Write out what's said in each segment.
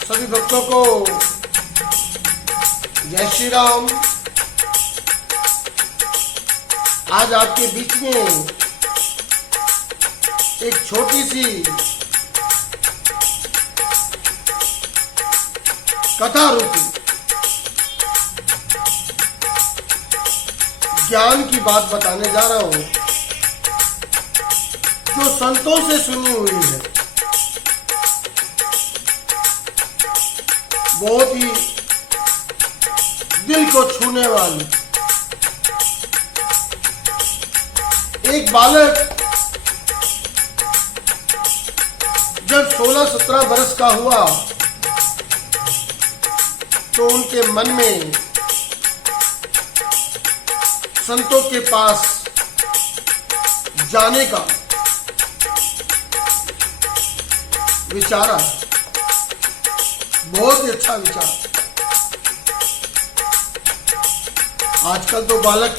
सभी भक्तों को जय श्री राम। आज आपके बीच में एक छोटी सी कथा रूपी ज्ञान की बात बताने जा रहा हूं, जो संतों से सुनी हुई है। बहुत ही दिल को छूने वाली। एक बालक जब 16-17 वर्ष का हुआ तो उनके मन में संतों के पास जाने का विचार आया। बहुत ही अच्छा विचार। आजकल तो बालक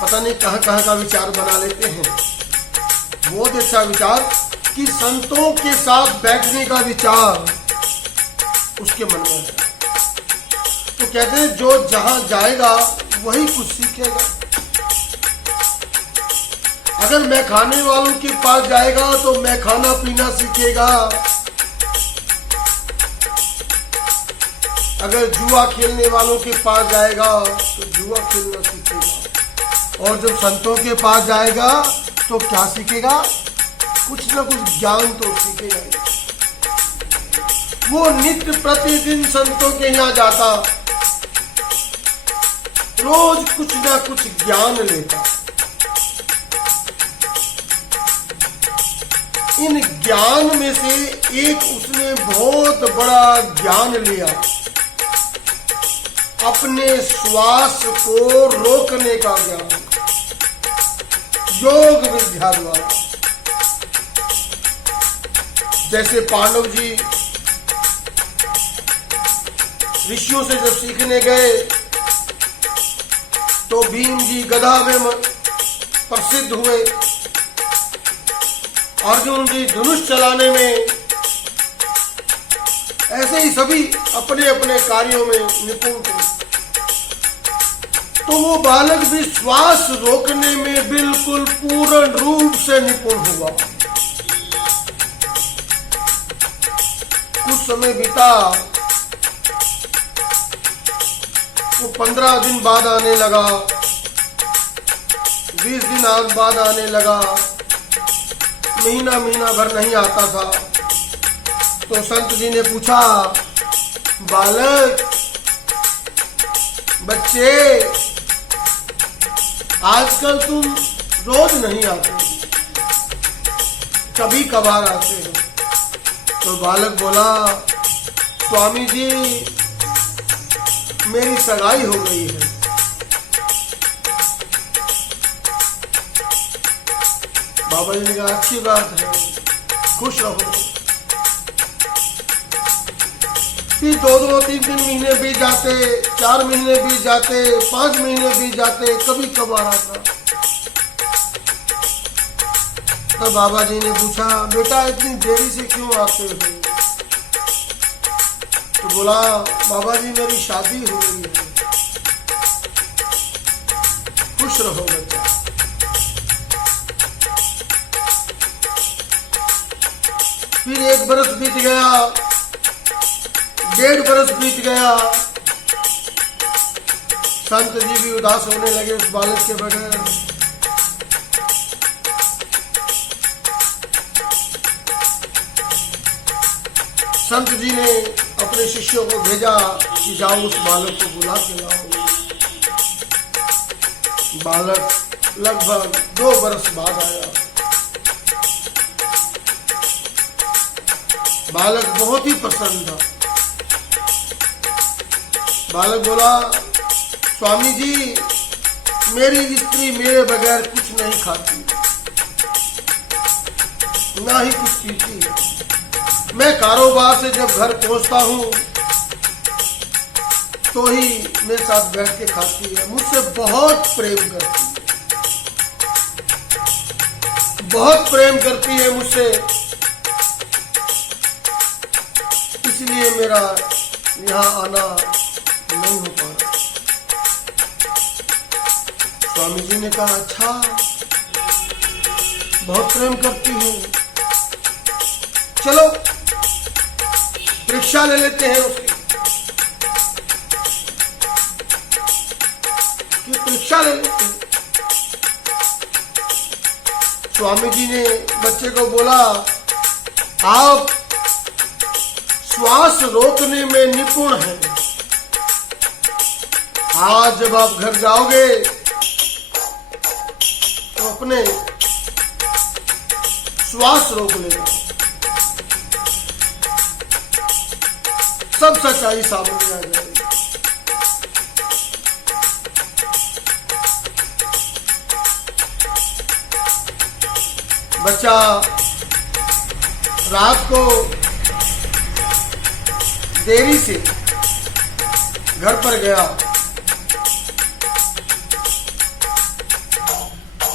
पता नहीं कहां कहां का विचार बना लेते हैं। बहुत अच्छा विचार कि संतों के साथ बैठने का विचार उसके मन में है। तो कहते हैं जो जहां जाएगा वही कुछ सीखेगा। अगर मैं खाने वालों के पास जाएगा तो मैं खाना पीना सीखेगा। अगर जुआ खेलने वालों के पास जाएगा तो जुआ खेलना सीखेगा। और जब संतों के पास जाएगा तो क्या सीखेगा? कुछ ना कुछ ज्ञान तो सीखेगा। वो नित्य प्रतिदिन संतों के यहाँ जाता, रोज कुछ ना कुछ ज्ञान लेता। इन ज्ञान में से एक उसने बहुत बड़ा ज्ञान लिया, अपने श्वास को रोकने का ज्ञान, योग विद्या द्वारा। जैसे पांडव जी ऋषियों से जब सीखने गए तो भीम जी गदा में प्रसिद्ध हुए, अर्जुन जी धनुष चलाने में, ऐसे ही सभी अपने अपने कार्यों में निपुण थे। तो वो बालक भी श्वास रोकने में बिल्कुल पूर्ण रूप से निपुण हुआ। कुछ समय बीता, वो 15 दिन बाद आने लगा, 20 दिन बाद आने लगा, महीना भर नहीं आता था। तो संत जी ने पूछा, बालक, बच्चे, आजकल तुम रोज नहीं आते, कभी कभार आते हो। तो बालक बोला, स्वामी जी मेरी सगाई हो गई है। बाबा जी ने कहा, अच्छी बात है, खुश रहो। फिर 2-3 महीने बीत जाते, 4 महीने बीत जाते, 5 महीने बीत जाते, कभी कभार आता। तो बाबा जी ने पूछा, बेटा इतनी देरी से क्यों आते हो? तो बोला, बाबा जी मेरी शादी हो गई है। खुश रहो बच्चा। फिर 1 बरस बीत गया, 1.5 बरस बीत गया। संत जी भी उदास होने लगे उस बालक के बगैर। संत जी ने अपने शिष्यों को भेजा कि जाओ उस बालक को बुला के लाओ। बालक लगभग 2 बरस बाद आया। बालक बहुत ही प्रसन्न था। बालक बोला, स्वामी जी मेरी स्त्री मेरे बगैर कुछ नहीं खाती, ना ही कुछ पीती है। मैं कारोबार से जब घर पहुंचता हूं तो ही मेरे साथ बैठ के खाती है। मुझसे बहुत प्रेम करती है, बहुत प्रेम करती है मुझसे, इसलिए मेरा यहाँ आना नहीं हो पा रहा। स्वामी जी ने कहा, अच्छा बहुत प्रेम करती है, चलो परीक्षा ले लेते हैं उसकी परीक्षा ले लेते हैं। स्वामी जी ने बच्चे को बोला, आप श्वास रोकने में निपुण हैं, आज जब आप घर जाओगे तो अपने श्वास रोक लेना, सब सच्चाई सामने आ जाएगी। बच्चा रात को देरी से घर पर गया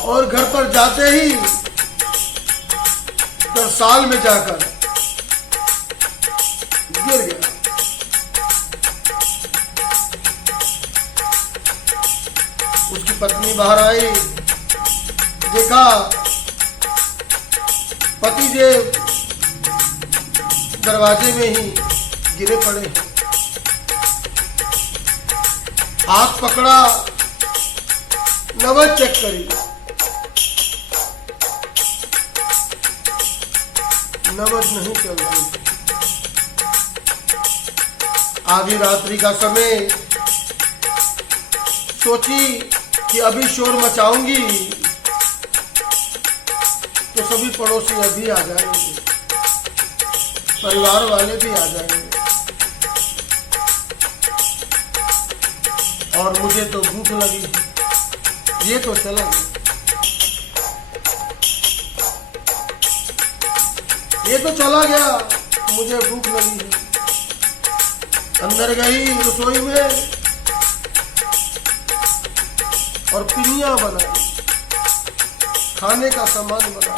और घर पर जाते ही दरसाल में जाकर गिर गया। उसकी पत्नी बाहर आई, देखा पतिदेव दरवाजे में ही गिरे पड़े हैं। हाथ पकड़ा, नबज चेक करी, नबज नहीं चल रही। आधी रात्रि का समय, सोची कि अभी शोर मचाऊंगी तो सभी पड़ोसी अभी आ जाएंगे, परिवार वाले भी आ जाएंगे और मुझे तो भूख लगी है, ये तो चला गया, ये तो चला गया, मुझे भूख लगी है। अंदर गई रसोई में और पिनिया बनाई, खाने का सामान बना,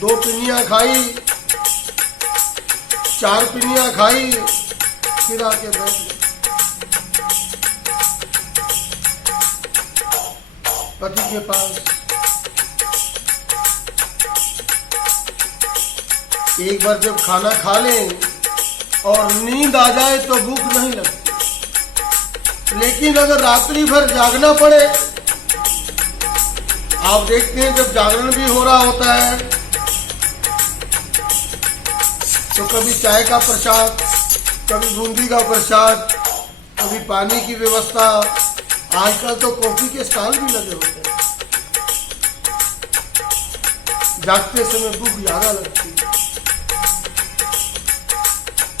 2 पिनिया खाई, 4 पिनिया खाई, फिर आके बैठ गई। पति के पास एक बार जब खाना खा लें और नींद आ जाए तो भूख नहीं लगती, लेकिन अगर रात्रि भर जागना पड़े, आप देखते हैं जब जागरण भी हो रहा होता है तो कभी चाय का प्रसाद, कभी बूंदी का प्रसाद, कभी पानी की व्यवस्था, आजकल तो कॉफी के स्टॉल भी लगे होते हैं। जागते समय भूख ज्यादा लगती है।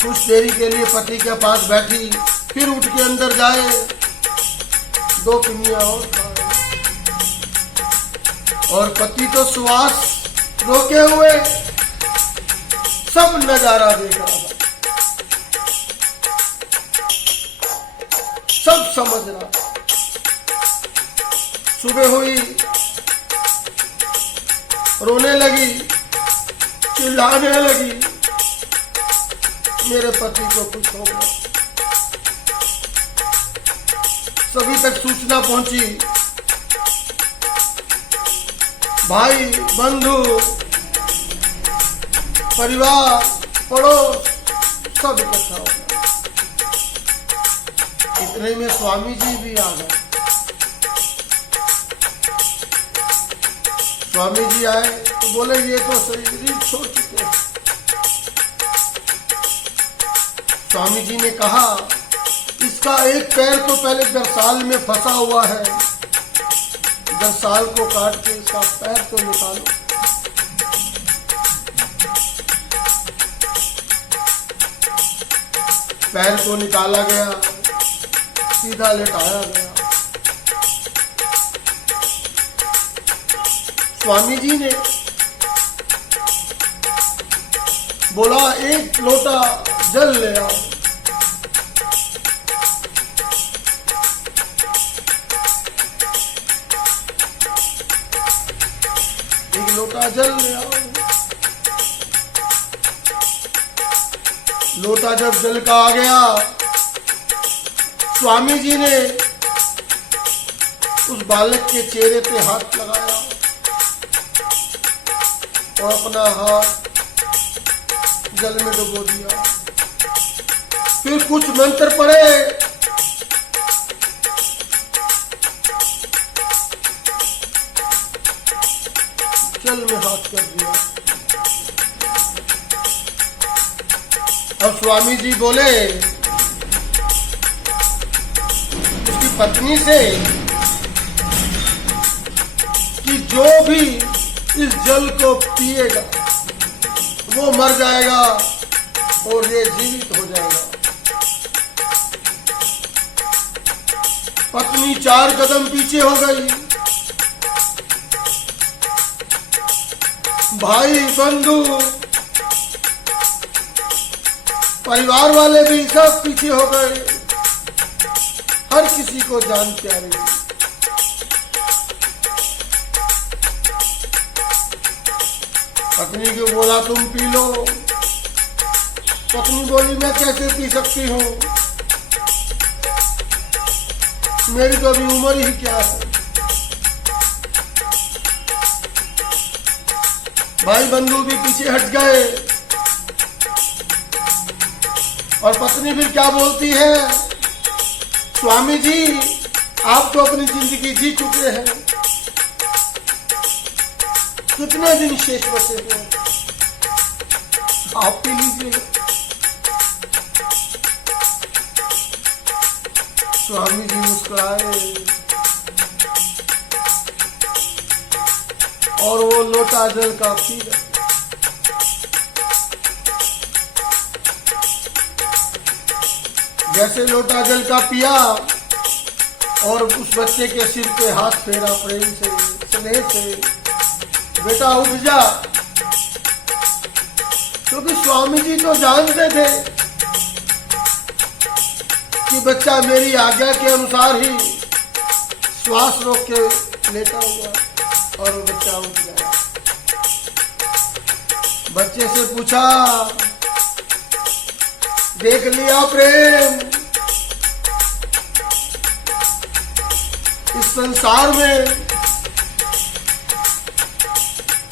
कुछ देरी के लिए पति के पास बैठी, फिर उठ के अंदर जाए, 2 पिनिया और खाए, और पति तो श्वास रोके हुए सब नजारा देख रहा था, सब समझ रहा। सुबह हुई, रोने लगी, चिल्लाने लगी, मेरे पति को कुछ हो गया। सभी तक सूचना पहुंची, भाई बंधु परिवार पड़ोस सब इकट्ठा हो गया। इतने में स्वामी जी भी आ गए। स्वामी जी आए तो बोले, ये तो शरीर छोड़ चुके हैं। स्वामी जी ने कहा, इसका एक पैर तो पहले दरसाल में फंसा हुआ है, दरसाल को काट के इसका पैर तो निकालो। पैर को निकाला गया, सीधा लेटाया गया। स्वामी जी ने बोला, 1 लोटा जल ले आओ। एक लोटा जल ले आओ। लोटा जब जल का आ गया, स्वामी जी ने उस बालक के चेहरे पे हाथ लगाया और अपना हाथ जल में डुबो दिया। फिर कुछ मंत्र पढ़े, जल में हाथ कर दिया। अब स्वामी जी बोले उसकी पत्नी से कि जो भी इस जल को पिएगा वो मर जाएगा और ये जीवित हो जाएगा। पत्नी 4 कदम पीछे हो गई। भाई बंधु परिवार वाले भी सब पीछे हो गए। हर किसी को जान प्यारी थी। पत्नी को बोला तुम पी लो। पत्नी बोली मैं कैसे पी सकती हूँ, मेरी तो अभी उम्र ही क्या है। भाई बंधु भी पीछे हट गए और पत्नी फिर क्या बोलती है, स्वामी जी आप तो अपनी जिंदगी जी चुके हैं, कितने दिन शेष बचे हैं, आप पी लीजिए। स्वामी जी मुस्कुराए और वो लोटा जल का पी गए। जैसे लोटा जल का पिया और उस बच्चे के सिर पे हाथ फेरा प्रेम से, स्नेह से, बेटा उठ जा। क्योंकि स्वामी जी तो जानते थे कि बच्चा मेरी आज्ञा के अनुसार ही श्वास रोक के लेटा हुआ और वो बच्चा उठ गया। बच्चे से पूछा देख लिया प्रेम, इस संसार में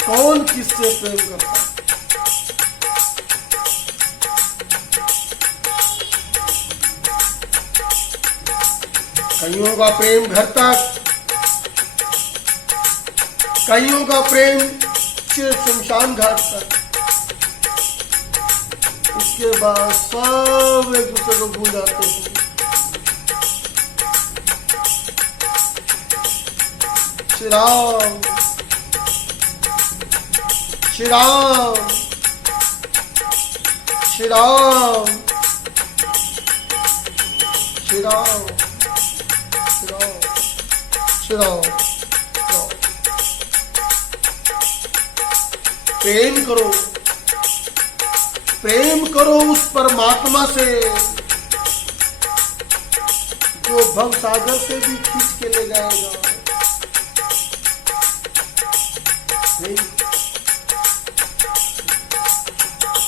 कौन किससे प्रेम करता है? कईयों का प्रेम घर तक, कईयों का प्रेम सिर्फ शमशान घाट तक, उसके बाद सब एक दूसरे को भूल जाते हैं। श्री राम श्री राम श्री राम श्री राम श्री राम श्री राम। प्रेम करो, प्रेम करो उस परमात्मा से जो भव सागर से भी खींच के ले जाएगा।